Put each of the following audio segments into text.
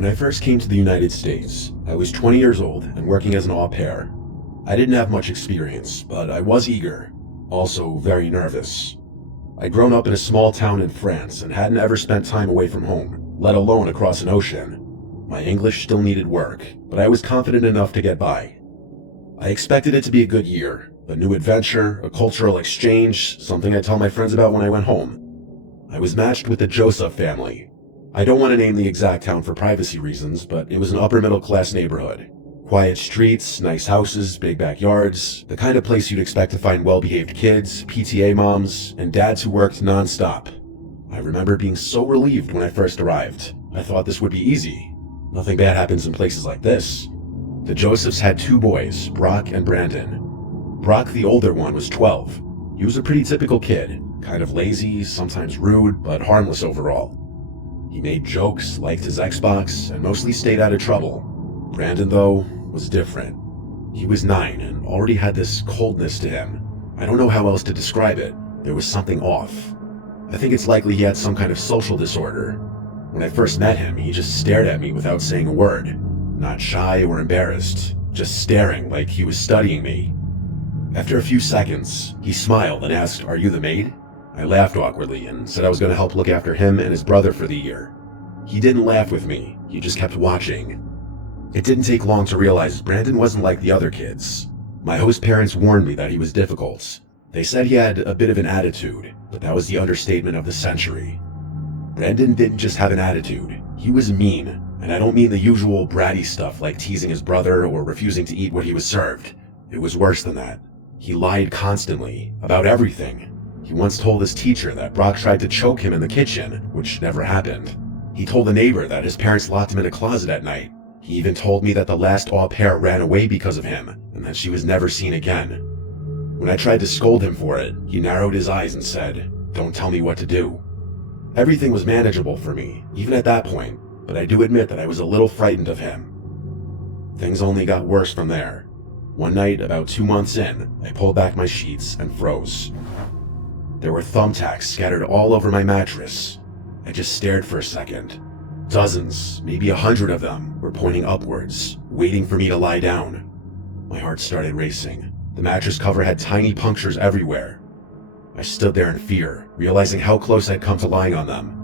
When I first came to the United States, I was 20 years old and working as an au pair. I didn't have much experience, but I was eager, also very nervous. I'd grown up in a small town in France and hadn't ever spent time away from home, let alone across an ocean. My English still needed work, but I was confident enough to get by. I expected it to be a good year, a new adventure, a cultural exchange, something I'd tell my friends about when I went home. I was matched with the Joseph family. I don't want to name the exact town for privacy reasons, but it was an upper middle class neighborhood. Quiet streets, nice houses, big backyards, the kind of place you'd expect to find well-behaved kids, PTA moms, and dads who worked non-stop. I remember being so relieved when I first arrived. I thought this would be easy. Nothing bad happens in places like this. The Josephs had two boys, Brock and Brandon. Brock, the older one, was 12. He was a pretty typical kid, kind of lazy, sometimes rude, but harmless overall. He made jokes, liked his Xbox, and mostly stayed out of trouble. Brandon, though, was different. He was 9 and already had this coldness to him. I don't know how else to describe it. There was something off. I think it's likely he had some kind of social disorder. When I first met him, he just stared at me without saying a word. Not shy or embarrassed, just staring like he was studying me. After a few seconds, he smiled and asked, "Are you the maid?" I laughed awkwardly and said I was going to help look after him and his brother for the year. He didn't laugh with me, he just kept watching. It didn't take long to realize Brandon wasn't like the other kids. My host parents warned me that he was difficult. They said he had a bit of an attitude, but that was the understatement of the century. Brandon didn't just have an attitude, he was mean, and I don't mean the usual bratty stuff like teasing his brother or refusing to eat what he was served. It was worse than that. He lied constantly, about everything. He once told his teacher that Brock tried to choke him in the kitchen, which never happened. He told a neighbor that his parents locked him in a closet at night. He even told me that the last au pair ran away because of him, and that she was never seen again. When I tried to scold him for it, he narrowed his eyes and said, "Don't tell me what to do." Everything was manageable for me, even at that point, but I do admit that I was a little frightened of him. Things only got worse from there. One night, about 2 months in, I pulled back my sheets and froze. There were thumbtacks scattered all over my mattress. I just stared for a second. Dozens, maybe 100 of them, were pointing upwards, waiting for me to lie down. My heart started racing. The mattress cover had tiny punctures everywhere. I stood there in fear, realizing how close I'd come to lying on them.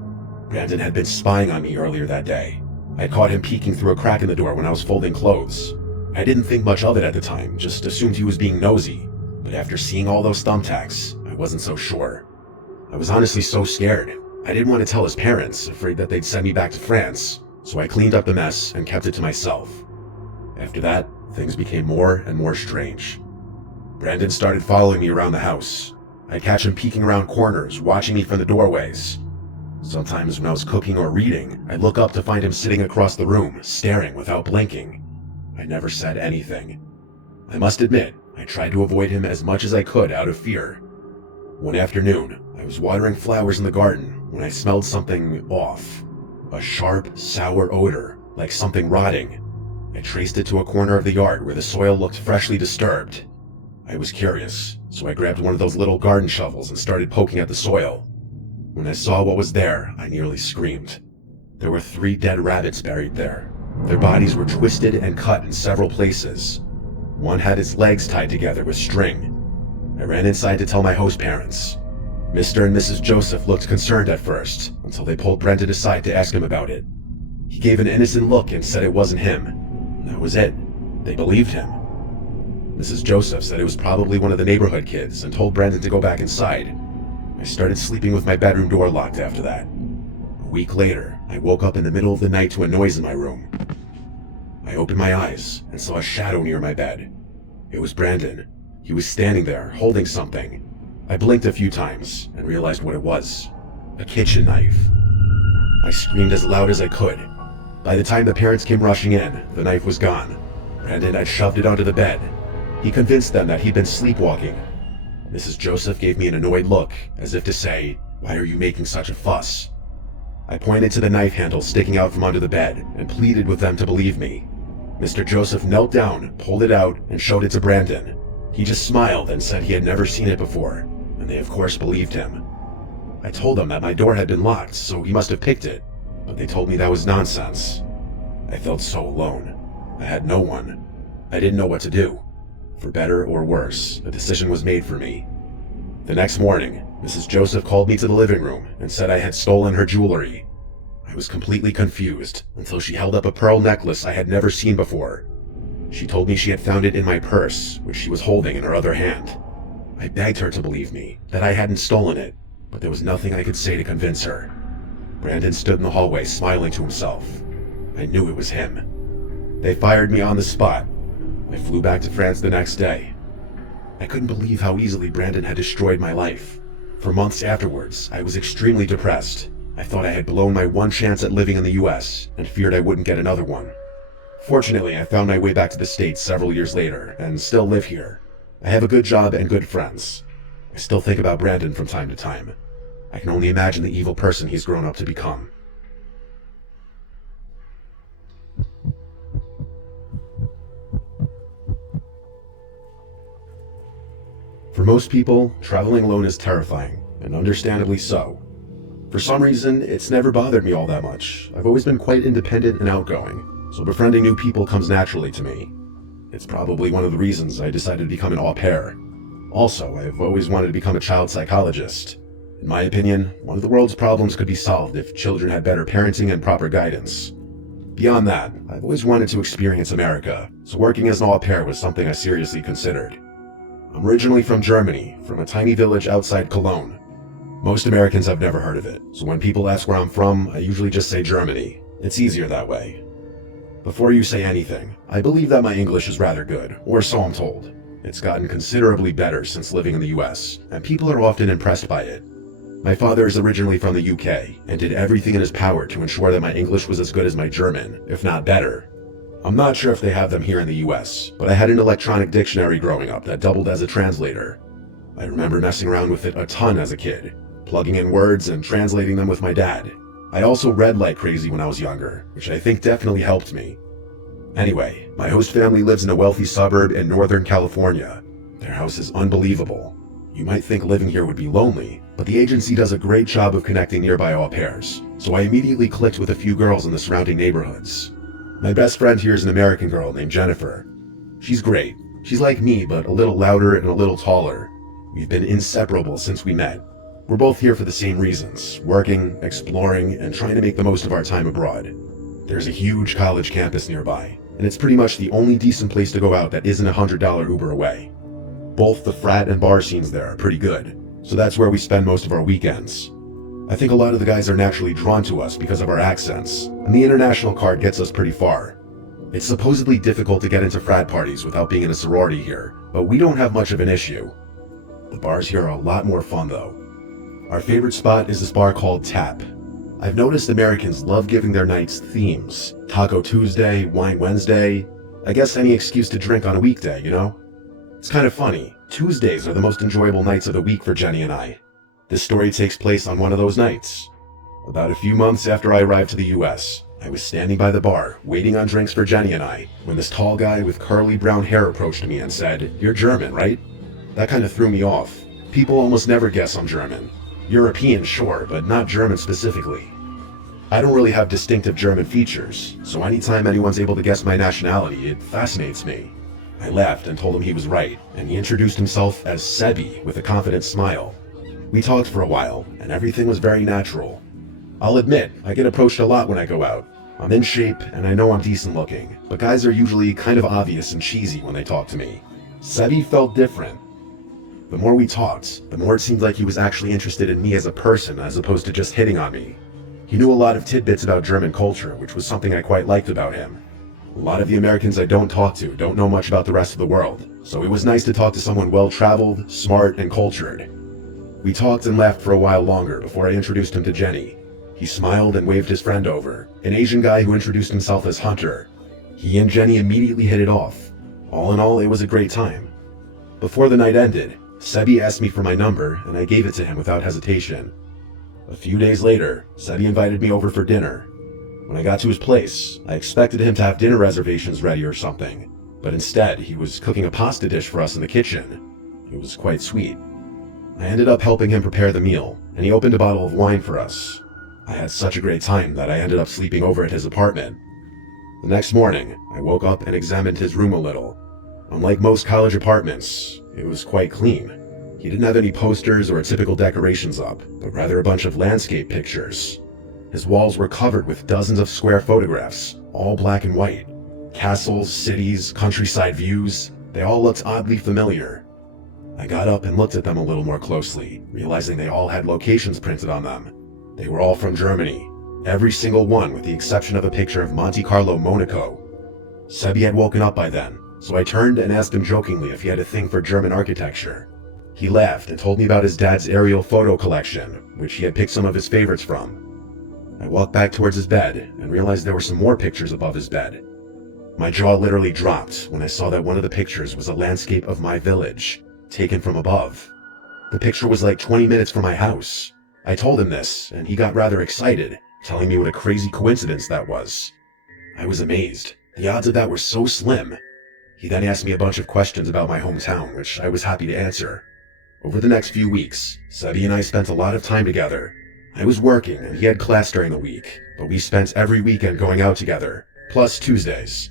Brandon had been spying on me earlier that day. I caught him peeking through a crack in the door when I was folding clothes. I didn't think much of it at the time, just assumed he was being nosy. But after seeing all those thumbtacks, I wasn't so sure. I was honestly so scared. I didn't want to tell his parents, afraid that they'd send me back to France, so I cleaned up the mess and kept it to myself. After that, things became more and more strange. Brandon started following me around the house. I'd catch him peeking around corners, watching me from the doorways. Sometimes when I was cooking or reading, I'd look up to find him sitting across the room, staring without blinking. I never said anything. I must admit, I tried to avoid him as much as I could out of fear. One afternoon, I was watering flowers in the garden when I smelled something off. A sharp, sour odor, like something rotting. I traced it to a corner of the yard where the soil looked freshly disturbed. I was curious, so I grabbed one of those little garden shovels and started poking at the soil. When I saw what was there, I nearly screamed. There were 3 dead rabbits buried there. Their bodies were twisted and cut in several places. One had its legs tied together with string. I ran inside to tell my host parents. Mr. and Mrs. Joseph looked concerned at first, until they pulled Brandon aside to ask him about it. He gave an innocent look and said it wasn't him. That was it. They believed him. Mrs. Joseph said it was probably one of the neighborhood kids and told Brandon to go back inside. I started sleeping with my bedroom door locked after that. A week later, I woke up in the middle of the night to a noise in my room. I opened my eyes and saw a shadow near my bed. It was Brandon. He was standing there, holding something. I blinked a few times and realized what it was. A kitchen knife. I screamed as loud as I could. By the time the parents came rushing in, the knife was gone. Brandon had shoved it onto the bed. He convinced them that he'd been sleepwalking. Mrs. Joseph gave me an annoyed look, as if to say, "Why are you making such a fuss?" I pointed to the knife handle sticking out from under the bed and pleaded with them to believe me. Mr. Joseph knelt down, pulled it out, and showed it to Brandon. He just smiled and said he had never seen it before, and they of course believed him. I told them that my door had been locked, so he must have picked it, but they told me that was nonsense. I felt so alone. I had no one. I didn't know what to do. For better or worse, a decision was made for me. The next morning, Mrs. Joseph called me to the living room and said I had stolen her jewelry. I was completely confused until she held up a pearl necklace I had never seen before. She told me she had found it in my purse, which she was holding in her other hand. I begged her to believe me, that I hadn't stolen it, but there was nothing I could say to convince her. Brandon stood in the hallway smiling to himself. I knew it was him. They fired me on the spot. I flew back to France the next day. I couldn't believe how easily Brandon had destroyed my life. For months afterwards, I was extremely depressed. I thought I had blown my one chance at living in the US and feared I wouldn't get another one. Fortunately, I found my way back to the States several years later and still live here. I have a good job and good friends. I still think about Brandon from time to time. I can only imagine the evil person he's grown up to become. For most people, traveling alone is terrifying, and understandably so. For some reason, it's never bothered me all that much. I've always been quite independent and outgoing, so befriending new people comes naturally to me. It's probably one of the reasons I decided to become an au pair. Also, I've always wanted to become a child psychologist. In my opinion, one of the world's problems could be solved if children had better parenting and proper guidance. Beyond that, I've always wanted to experience America, so working as an au pair was something I seriously considered. I'm originally from Germany, from a tiny village outside Cologne. Most Americans have never heard of it, so when people ask where I'm from, I usually just say Germany. It's easier that way. Before you say anything, I believe that my English is rather good, or so I'm told. It's gotten considerably better since living in the US, and people are often impressed by it. My father is originally from the UK, and did everything in his power to ensure that my English was as good as my German, if not better. I'm not sure if they have them here in the US, but I had an electronic dictionary growing up that doubled as a translator. I remember messing around with it a ton as a kid, plugging in words and translating them with my dad. I also read like crazy when I was younger, which I think definitely helped me. Anyway, my host family lives in a wealthy suburb in Northern California. Their house is unbelievable. You might think living here would be lonely, but the agency does a great job of connecting nearby au pairs, so I immediately clicked with a few girls in the surrounding neighborhoods. My best friend here is an American girl named Jennifer. She's great. She's like me, but a little louder and a little taller. We've been inseparable since we met. We're both here for the same reasons, working, exploring, and trying to make the most of our time abroad. There's a huge college campus nearby, and it's pretty much the only decent place to go out that isn't a $100 Uber away. Both the frat and bar scenes there are pretty good, so that's where we spend most of our weekends. I think a lot of the guys are naturally drawn to us because of our accents, and the international card gets us pretty far. It's supposedly difficult to get into frat parties without being in a sorority here, but we don't have much of an issue. The bars here are a lot more fun though. Our favorite spot is this bar called Tap. I've noticed Americans love giving their nights themes. Taco Tuesday, Wine Wednesday. I guess any excuse to drink on a weekday, you know? It's kind of funny. Tuesdays are the most enjoyable nights of the week for Jenny and I. This story takes place on one of those nights. About a few months after I arrived to the US, I was standing by the bar, waiting on drinks for Jenny and I, when this tall guy with curly brown hair approached me and said, "You're German, right?" That kind of threw me off. People almost never guess I'm German. European, sure, but not German specifically. I don't really have distinctive German features, so anytime anyone's able to guess my nationality, it fascinates me. I laughed and told him he was right, and he introduced himself as Sebi with a confident smile. We talked for a while, and everything was very natural. I'll admit, I get approached a lot when I go out. I'm in shape, and I know I'm decent looking, but guys are usually kind of obvious and cheesy when they talk to me. Sebi felt different. The more we talked, the more it seemed like he was actually interested in me as a person as opposed to just hitting on me. He knew a lot of tidbits about German culture, which was something I quite liked about him. A lot of the Americans I don't talk to don't know much about the rest of the world, so it was nice to talk to someone well-traveled, smart, and cultured. We talked and laughed for a while longer before I introduced him to Jenny. He smiled and waved his friend over, an Asian guy who introduced himself as Hunter. He and Jenny immediately hit it off. All in all, it was a great time. Before the night ended, Sebi asked me for my number, and I gave it to him without hesitation. A few days later, Sebi invited me over for dinner. When I got to his place, I expected him to have dinner reservations ready or something, but instead, he was cooking a pasta dish for us in the kitchen. It was quite sweet. I ended up helping him prepare the meal, and he opened a bottle of wine for us. I had such a great time that I ended up sleeping over at his apartment. The next morning, I woke up and examined his room a little. Unlike most college apartments, it was quite clean. He didn't have any posters or typical decorations up, but rather a bunch of landscape pictures. His walls were covered with dozens of square photographs, all black and white. Castles, cities, countryside views, they all looked oddly familiar. I got up and looked at them a little more closely, realizing they all had locations printed on them. They were all from Germany, every single one with the exception of a picture of Monte Carlo, Monaco. Sebi had woken up by then, so I turned and asked him jokingly if he had a thing for German architecture. He laughed and told me about his dad's aerial photo collection, which he had picked some of his favorites from. I walked back towards his bed and realized there were some more pictures above his bed. My jaw literally dropped when I saw that one of the pictures was a landscape of my village, taken from above. The picture was like 20 minutes from my house. I told him this, and he got rather excited, telling me what a crazy coincidence that was. I was amazed. The odds of that were so slim. He then asked me a bunch of questions about my hometown, which I was happy to answer. Over the next few weeks, Sebi and I spent a lot of time together. I was working, and he had class during the week, but we spent every weekend going out together, plus Tuesdays.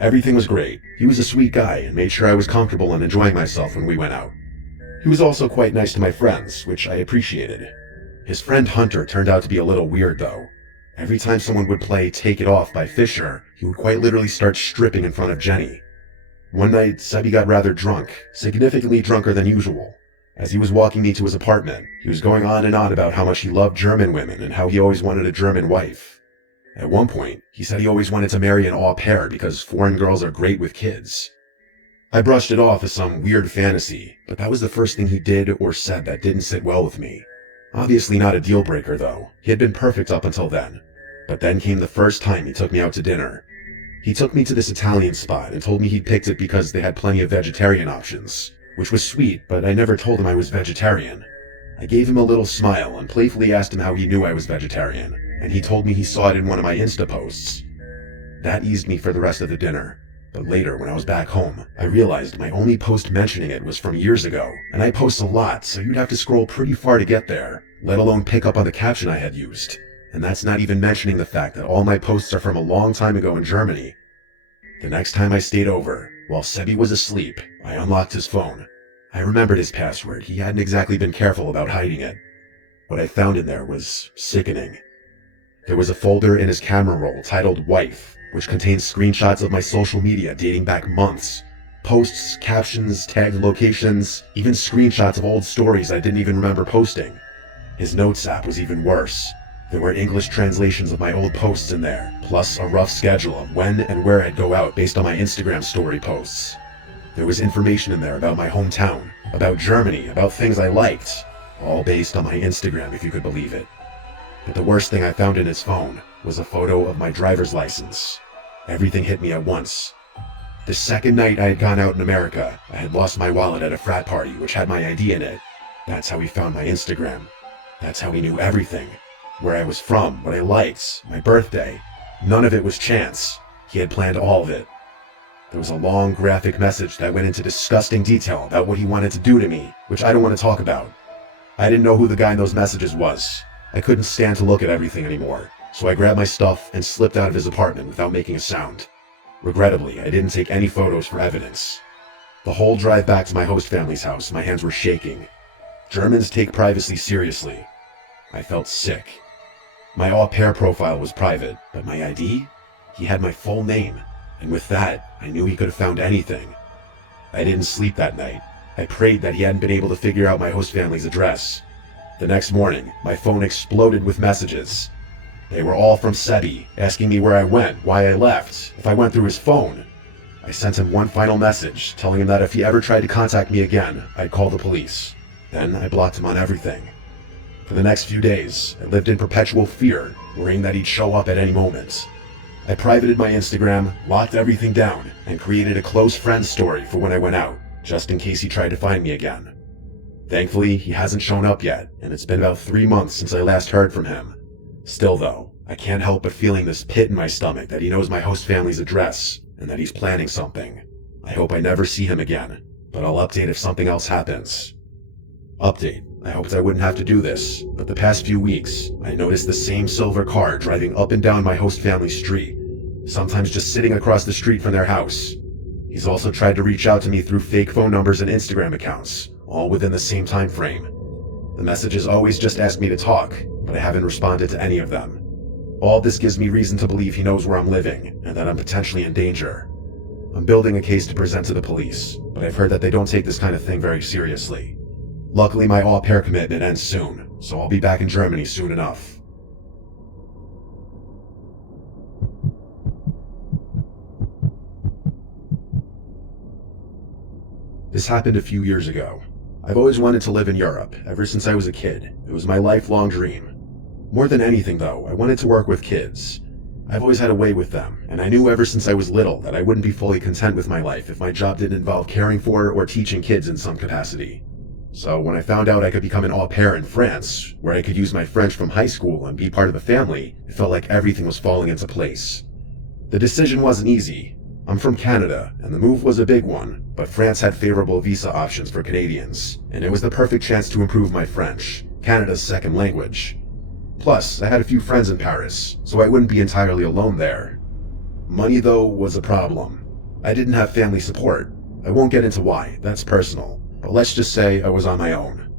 Everything was great. He was a sweet guy and made sure I was comfortable and enjoying myself when we went out. He was also quite nice to my friends, which I appreciated. His friend Hunter turned out to be a little weird though. Every time someone would play Take It Off by Fisher, he would quite literally start stripping in front of Jenny. One night, Sebi got rather drunk, significantly drunker than usual. As he was walking me to his apartment, he was going on and on about how much he loved German women and how he always wanted a German wife. At one point, he said he always wanted to marry an au pair because foreign girls are great with kids. I brushed it off as some weird fantasy, but that was the first thing he did or said that didn't sit well with me. Obviously not a deal breaker though. He had been perfect up until then. But then came the first time he took me out to dinner. He took me to this Italian spot and told me he'd picked it because they had plenty of vegetarian options, which was sweet, but I never told him I was vegetarian. I gave him a little smile and playfully asked him how he knew I was vegetarian, and he told me he saw it in one of my Insta posts. That eased me for the rest of the dinner, but later when I was back home, I realized my only post mentioning it was from years ago, and I post a lot, so you'd have to scroll pretty far to get there, let alone pick up on the caption I had used. And that's not even mentioning the fact that all my posts are from a long time ago in Germany. The next time I stayed over, while Sebi was asleep, I unlocked his phone. I remembered his password. He hadn't exactly been careful about hiding it. What I found in there was sickening. There was a folder in his camera roll titled Wife, which contained screenshots of my social media dating back months. Posts, captions, tagged locations, even screenshots of old stories I didn't even remember posting. His notes app was even worse. There were English translations of my old posts in there, plus a rough schedule of when and where I'd go out based on my Instagram story posts. There was information in there about my hometown, about Germany, about things I liked, all based on my Instagram if you could believe it. But the worst thing I found in his phone was a photo of my driver's license. Everything hit me at once. The second night I had gone out in America, I had lost my wallet at a frat party which had my ID in it. That's how he found my Instagram. That's how he knew everything. Where I was from, what I liked, my birthday. None of it was chance. He had planned all of it. There was a long graphic message that went into disgusting detail about what he wanted to do to me, which I don't want to talk about. I didn't know who the guy in those messages was. I couldn't stand to look at everything anymore, so I grabbed my stuff and slipped out of his apartment without making a sound. Regrettably, I didn't take any photos for evidence. The whole drive back to my host family's house, my hands were shaking. Germans take privacy seriously. I felt sick. My au pair profile was private, but my ID? He had my full name, and with that, I knew he could have found anything. I didn't sleep that night. I prayed that he hadn't been able to figure out my host family's address. The next morning, my phone exploded with messages. They were all from Sebi, asking me where I went, why I left, if I went through his phone. I sent him one final message, telling him that if he ever tried to contact me again, I'd call the police. Then I blocked him on everything. For the next few days, I lived in perpetual fear, worrying that he'd show up at any moment. I privated my Instagram, locked everything down, and created a close friends story for when I went out, just in case he tried to find me again. Thankfully, he hasn't shown up yet, and it's been about 3 months since I last heard from him. Still though, I can't help but feeling this pit in my stomach that he knows my host family's address, and that he's planning something. I hope I never see him again, but I'll update if something else happens. Update. I hoped I wouldn't have to do this, but the past few weeks, I noticed the same silver car driving up and down my host family's street. sometimes just sitting across the street from their house. He's also tried to reach out to me through fake phone numbers and Instagram accounts, all within the same time frame. The messages always just ask me to talk, but I haven't responded to any of them. All this gives me reason to believe he knows where I'm living, and that I'm potentially in danger. I'm building a case to present to the police, but I've heard that they don't take this kind of thing very seriously. Luckily, my au pair commitment ends soon, so I'll be back in Germany soon enough. This happened a few years ago. I've always wanted to live in Europe, ever since I was a kid. It was my lifelong dream. More than anything though, I wanted to work with kids. I've always had a way with them, and I knew ever since I was little that I wouldn't be fully content with my life if my job didn't involve caring for or teaching kids in some capacity. So when I found out I could become an au pair in France, where I could use my French from high school and be part of the family, it felt like everything was falling into place. The decision wasn't easy. I'm from Canada, and the move was a big one, but France had favorable visa options for Canadians, and it was the perfect chance to improve my French, Canada's second language. Plus, I had a few friends in Paris, so I wouldn't be entirely alone there. Money, though, was a problem. I didn't have family support. I won't get into why, that's personal, but let's just say I was on my own.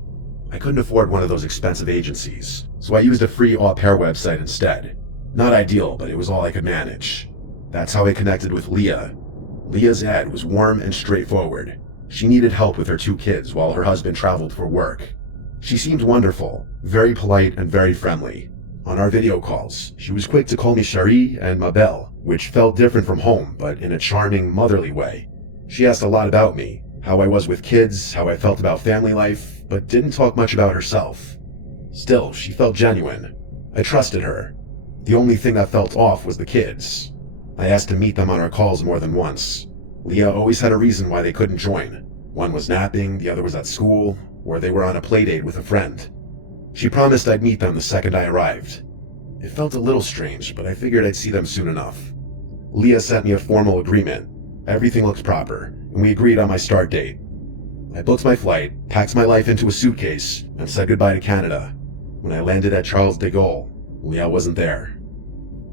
I couldn't afford one of those expensive agencies, so I used a free au pair website instead. Not ideal, but it was all I could manage. That's how I connected with Leah. Leah's ad was warm and straightforward. She needed help with her 2 kids while her husband traveled for work. She seemed wonderful, very polite and very friendly. On our video calls, she was quick to call me Cherie and ma belle, which felt different from home, but in a charming, motherly way. She asked a lot about me, how I was with kids, how I felt about family life, but didn't talk much about herself. Still, she felt genuine. I trusted her. The only thing that felt off was the kids. I asked to meet them on our calls more than once. Leah always had a reason why they couldn't join. One was napping, the other was at school, or they were on a playdate with a friend. She promised I'd meet them the second I arrived. It felt a little strange, but I figured I'd see them soon enough. Leah sent me a formal agreement. Everything looked proper, and we agreed on my start date. I booked my flight, packed my life into a suitcase, and said goodbye to Canada. When I landed at Charles de Gaulle, Leah wasn't there.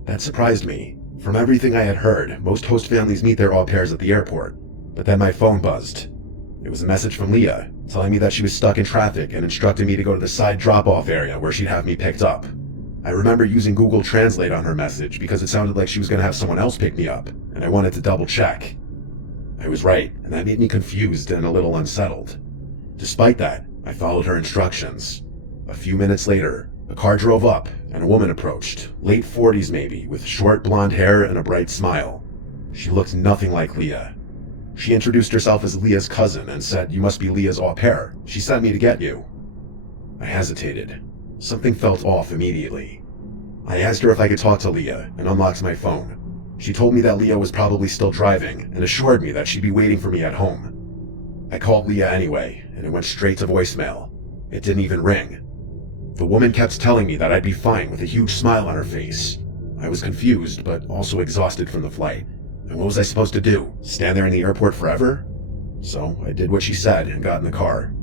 That surprised me. From everything I had heard, most host families meet their au pairs at the airport, but then my phone buzzed. It was a message from Leah, telling me that she was stuck in traffic and instructed me to go to the side drop-off area where she'd have me picked up. I remember using Google Translate on her message because it sounded like she was going to have someone else pick me up, and I wanted to double-check. I was right, and that made me confused and a little unsettled. Despite that, I followed her instructions. A few minutes later, a car drove up, and a woman approached, late 40s maybe, with short blonde hair and a bright smile. She looked nothing like Leah. She introduced herself as Leah's cousin and said, "You must be Leah's au pair. She sent me to get you." I hesitated. Something felt off immediately. I asked her if I could talk to Leah and unlocked my phone. She told me that Leah was probably still driving and assured me that she'd be waiting for me at home. I called Leah anyway, and it went straight to voicemail. It didn't even ring. The woman kept telling me that I'd be fine with a huge smile on her face. I was confused, but also exhausted from the flight. And what was I supposed to do? Stand there in the airport forever? So I did what she said and got in the car.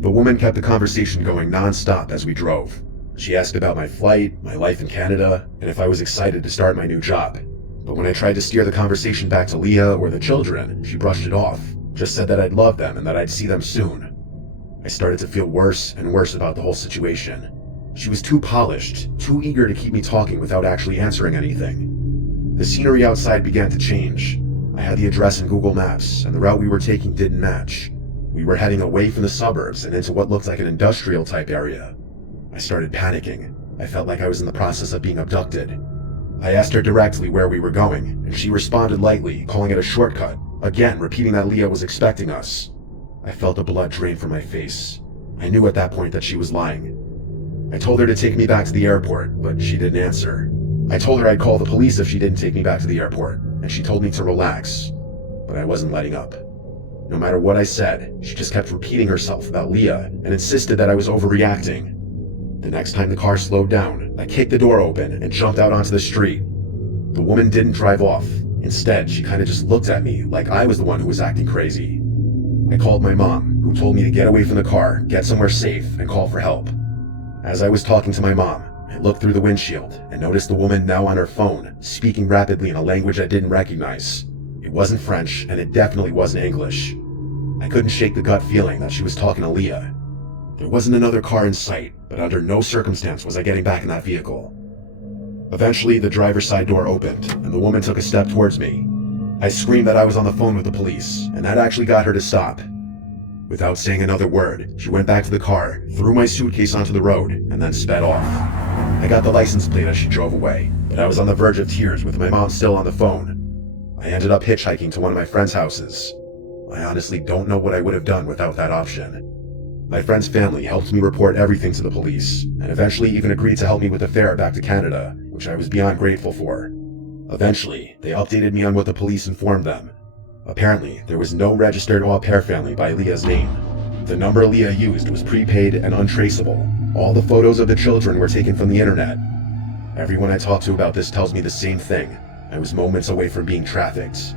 The woman kept the conversation going non-stop as we drove. She asked about my flight, my life in Canada, and if I was excited to start my new job. But when I tried to steer the conversation back to Leah or the children, she brushed it off, just said that I'd love them and that I'd see them soon. I started to feel worse and worse about the whole situation. She was too polished, too eager to keep me talking without actually answering anything. The scenery outside began to change. I had the address in Google Maps, and the route we were taking didn't match. We were heading away from the suburbs and into what looked like an industrial-type area. I started panicking. I felt like I was in the process of being abducted. I asked her directly where we were going, and she responded lightly, calling it a shortcut, again repeating that Leah was expecting us. I felt the blood drain from my face. I knew at that point that she was lying. I told her to take me back to the airport, but she didn't answer. I told her I'd call the police if she didn't take me back to the airport, and she told me to relax. But I wasn't letting up. No matter what I said, she just kept repeating herself about Leah and insisted that I was overreacting. The next time the car slowed down, I kicked the door open and jumped out onto the street. The woman didn't drive off. Instead, she kind of just looked at me like I was the one who was acting crazy. I called my mom, who told me to get away from the car, get somewhere safe, and call for help. As I was talking to my mom, I looked through the windshield and noticed the woman now on her phone, speaking rapidly in a language I didn't recognize. It wasn't French, and it definitely wasn't English. I couldn't shake the gut feeling that she was talking to Leah. There wasn't another car in sight, but under no circumstance was I getting back in that vehicle. Eventually, the driver's side door opened, and the woman took a step towards me. I screamed that I was on the phone with the police, and that actually got her to stop. Without saying another word, she went back to the car, threw my suitcase onto the road, and then sped off. I got the license plate as she drove away, but I was on the verge of tears with my mom still on the phone. I ended up hitchhiking to one of my friend's houses. I honestly don't know what I would have done without that option. My friend's family helped me report everything to the police, and eventually even agreed to help me with the fare back to Canada, which I was beyond grateful for. Eventually, they updated me on what the police informed them. Apparently, there was no registered au pair family by Leah's name. The number Leah used was prepaid and untraceable. All the photos of the children were taken from the internet. Everyone I talked to about this tells me the same thing. I was moments away from being trafficked.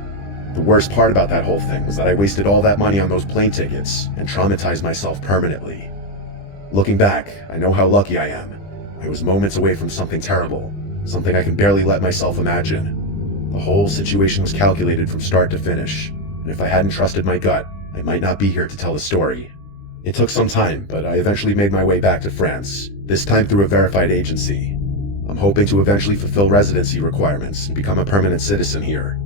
The worst part about that whole thing was that I wasted all that money on those plane tickets and traumatized myself permanently. Looking back, I know how lucky I am. I was moments away from something terrible, something I can barely let myself imagine. The whole situation was calculated from start to finish, and if I hadn't trusted my gut, I might not be here to tell the story. It took some time, but I eventually made my way back to France, this time through a verified agency. I'm hoping to eventually fulfill residency requirements and become a permanent citizen here.